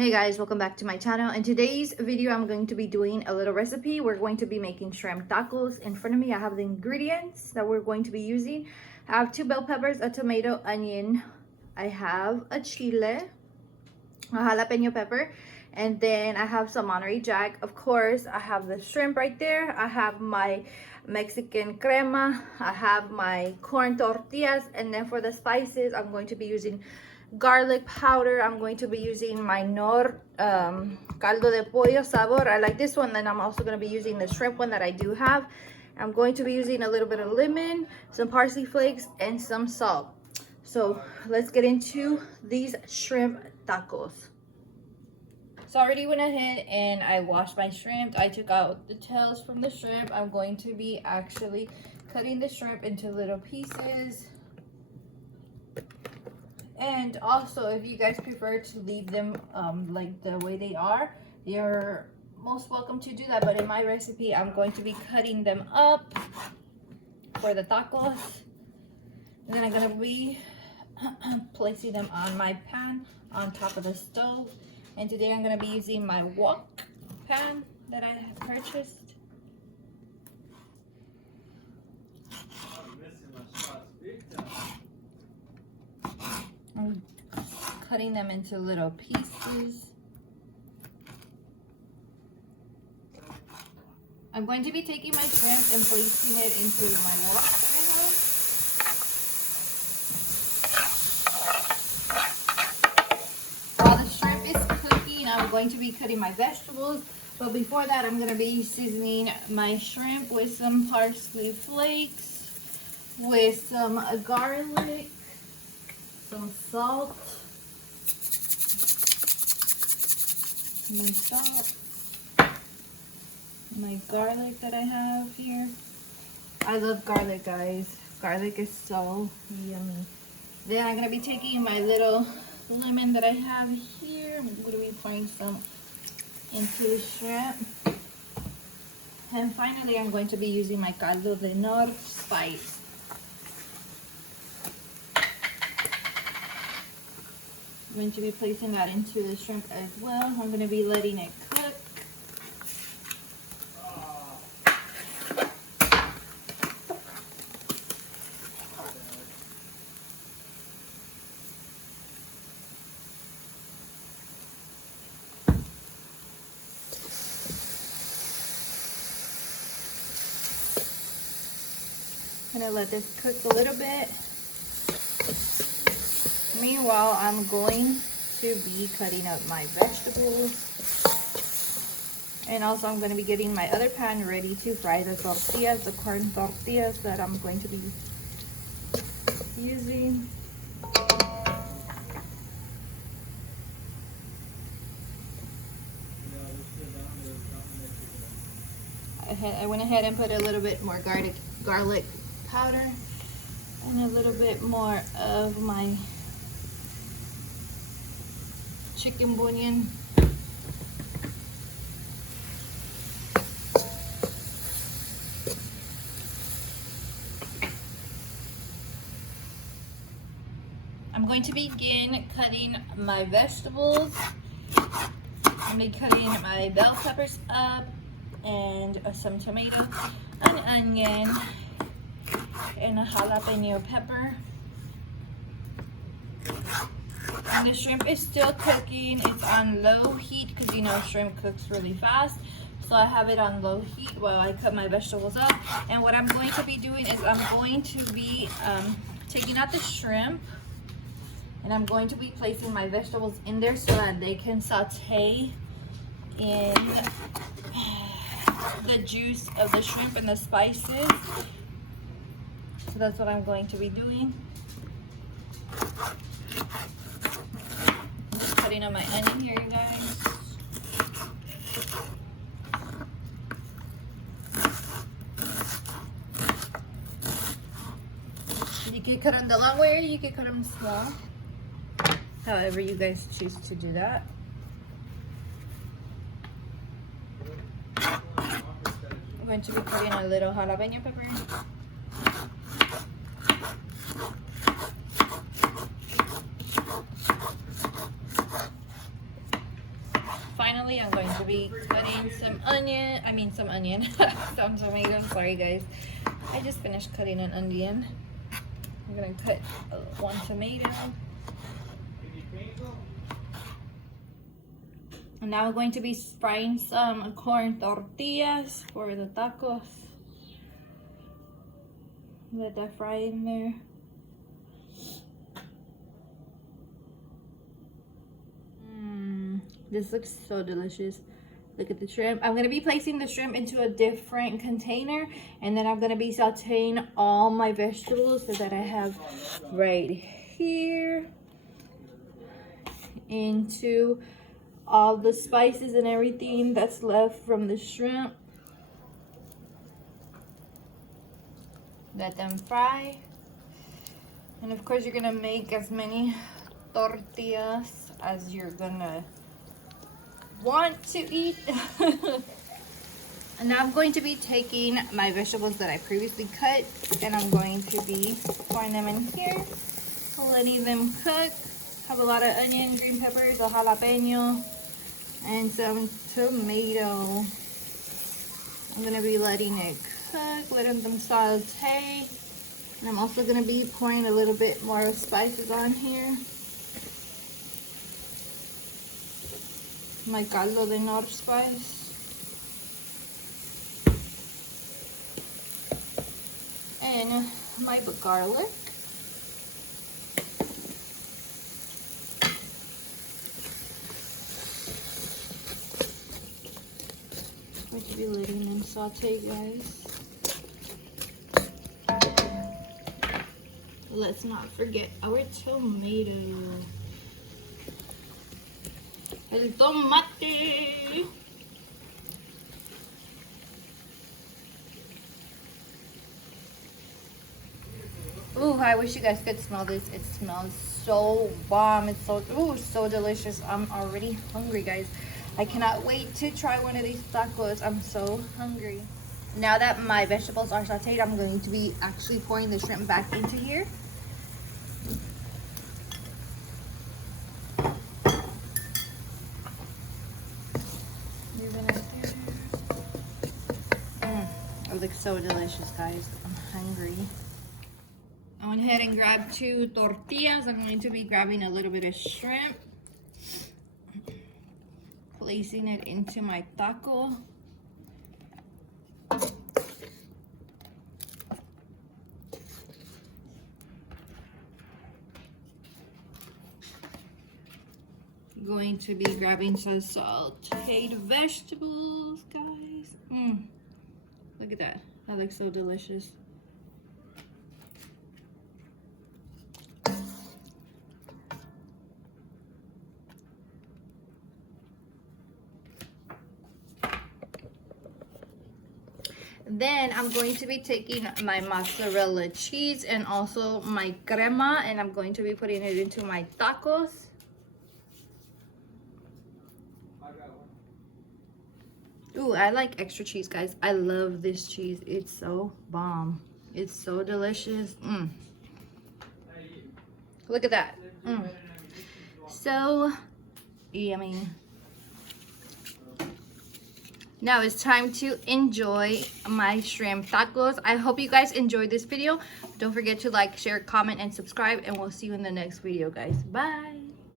Hey guys, welcome back to my channel. In today's video, I'm going to be doing a little recipe. We're going to be making shrimp tacos. In front of me, I have the ingredients that we're going to be using. I have 2 bell peppers, a tomato, onion. I have a chile, a jalapeno pepper, and then I have some Monterey Jack. Of course, I have the shrimp right there. I have my Mexican crema. I have my corn tortillas, and then for the spices, I'm going to be using garlic powder. I'm going to be using my Knorr caldo de pollo sabor. I like this one. Then I'm also going to be using the shrimp one that I do have. I'm going to be using a little bit of lemon, some parsley flakes, and some salt. So let's get into these shrimp tacos. So I already went ahead and I washed my shrimp. I took out the tails from the shrimp. I'm going to be actually cutting the shrimp into little pieces. And also, if you guys prefer to leave them like the way they are, you're most welcome to do that. But in my recipe, I'm going to be cutting them up for the tacos. And then I'm going to be placing them on my pan on top of the stove. And today I'm going to be using my wok pan that I have purchased. I'm cutting them into little pieces. I'm going to be taking my shrimp and placing it into my wok that I have. While the shrimp is cooking, I'm going to be cutting my vegetables. But before that, I'm going to be seasoning my shrimp with some parsley flakes, with some garlic, some salt, my garlic that I have here. I love garlic, guys. Garlic is so yummy. Then I'm going to be taking my little lemon that I have here. I'm going to be pouring some into the shrimp. And finally, I'm going to be using my caldo de Knorr spice. I'm going to be placing that into the shrimp as well. I'm going to be letting it cook. I'm going to let this cook a little bit. Meanwhile, I'm going to be cutting up my vegetables. And also I'm going to be getting my other pan ready to fry the tortillas, the corn tortillas that I'm going to be using. I went ahead and put a little bit more garlic powder and a little bit more of my chicken bouillon. I'm going to begin cutting my vegetables. I'm going to be cutting my bell peppers up and some tomato, an onion, and a jalapeno pepper. And the shrimp is still cooking. It's on low heat because you know shrimp cooks really fast. So I have it on low heat while I cut my vegetables up. And what I'm going to be doing is I'm going to be taking out the shrimp. And I'm going to be placing my vegetables in there so that they can saute in the juice of the shrimp and the spices. So that's what I'm going to be doing. Cutting on my onion here, you guys. You can cut them the long way or you can cut them small. However you guys choose to do that. I'm going to be putting a little jalapeno pepper. finally, I'm going to be cutting some onion, some tomatoes. Sorry guys, I just finished cutting an onion. I'm gonna cut one tomato. And now I'm going to be frying some corn tortillas for the tacos. Let that fry in there. This looks so delicious. Look at the shrimp. I'm gonna be placing the shrimp into a different container, and then I'm gonna be sauteing all my vegetables that I have right here into all the spices and everything that's left from the shrimp. Let them fry. And of course you're gonna make as many tortillas as you're gonna want to eat. And now I'm going to be taking my vegetables that I previously cut, and I'm going to be pouring them in here, letting them cook. Have a lot of onion, green peppers, a jalapeno, and some tomato. I'm gonna be letting it cook, letting them saute. And I'm also gonna be pouring a little bit more spices on here. My caldo de Knorr spice. And my garlic. I'm going to be letting them saute, guys. Let's not forget our tomato. El tomate. Ooh, I wish you guys could smell this. It smells so bomb. It's so, ooh, so delicious. I'm already hungry, guys. I cannot wait to try one of these tacos. I'm so hungry. Now that my vegetables are sauteed, I'm going to be actually pouring the shrimp back into here. It looks so delicious, guys. I'm hungry. I went ahead and grabbed 2 tortillas. I'm going to be grabbing a little bit of shrimp, placing it into my taco. Going to be grabbing some sauteed vegetables, guys. Look at that. That looks so delicious. Then I'm going to be taking my mozzarella cheese and also my crema, and I'm going to be putting it into my tacos. Ooh, I like extra cheese, guys. I love this cheese. It's so bomb. It's so delicious. Look at that. So yummy. Now it's time to enjoy my shrimp tacos. I hope you guys enjoyed this video. Don't forget to like, share, comment, and subscribe, and we'll see you in the next video, guys. Bye.